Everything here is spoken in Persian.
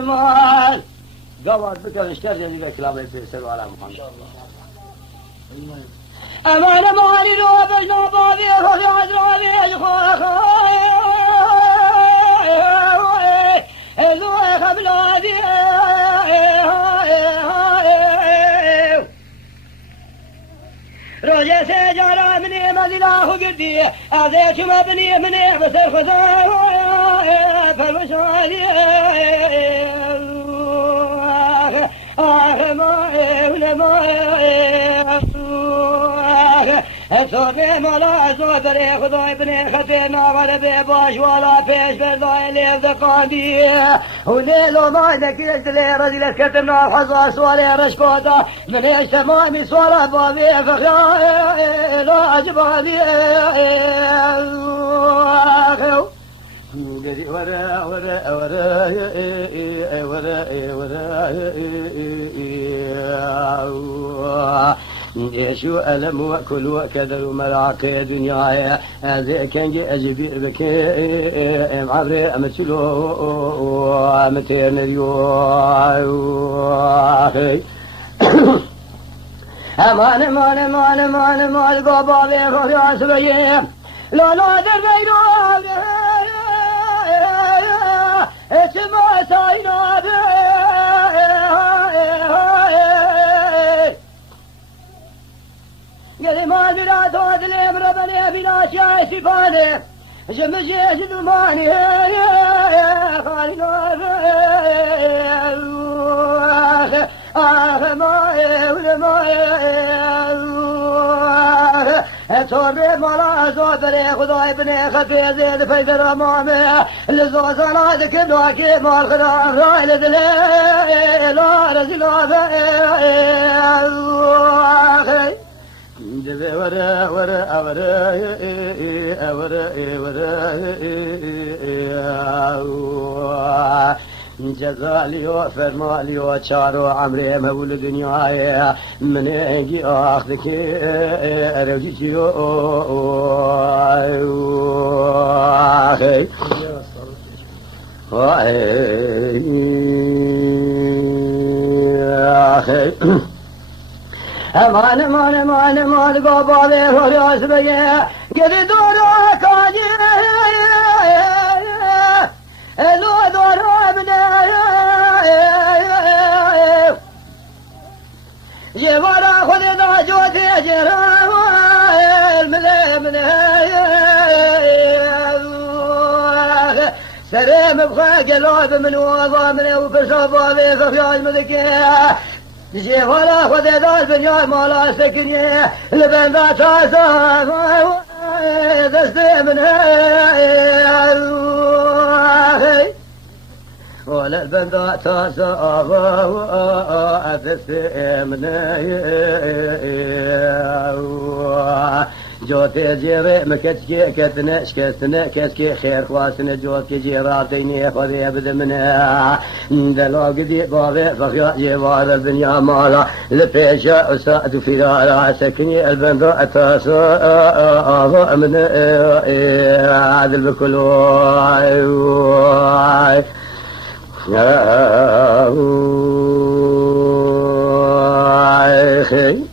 مال قوات بكر اشتر جديد كلابي في سر على محمد امان مالي لو بجنا بابي خذ عذرابي لو خبلادي رجع سجارة مني مزيده قدي أذيك ما بني مني بسر خزايا فالوشالي صوفي مولا صوفري خذوي بني خفينا ولا بيباش ولا بيش برداي لي ذقاندي وليلو ما ذكرت لي رجل كتمنا الحصاص ولا رشكوتا من اجتمامي صورة بابي فخيا لا أجبابي ورا ورا ورا شو ألم وأكل وكذا ومراقي دنياي هذا كان جي أجبير بك معري أمثلو أمثل ريوي أمان أمان أمان أمان أمان بابا بيخوف يا سبيه لا لا دربينو اتما ساينا قال ما بلا تود الامر بني بلا شاي سفاني جمجي زلماني خالنا صوري ملا صوبري خداي بني خفي زيد في امامي لزوزنا ذكر كي مال خدام راي لذلي لا رزل ورا ورا ورا ورا جزالي وفرمالي وشارو عمري مولد دنياي من اجي اخذك ارجيكي اخي امان امان امان امان بابا بيخور ياسبيه قد دورك عجي لو دورك مني جبارا خذ ذا جوتي جرام الملي سلام بخاق لعب من وضع من وفشابا بيخور ياسبيه جيفالا خذ ذا البنيان مالا سكني لبن ذا تاسا دستي من ولا البن ذا تاسا دستي من جوتي جيري مكتكي كتنش كتنا كتكي خير خواسنا جوتي جيراتيني خذي ابدا منها دلو قدي بابي فخيا جيوار الدنيا مالا لفيشا اساد في دارا سكني البندو اتاسا من عادل بكلواي يا اخي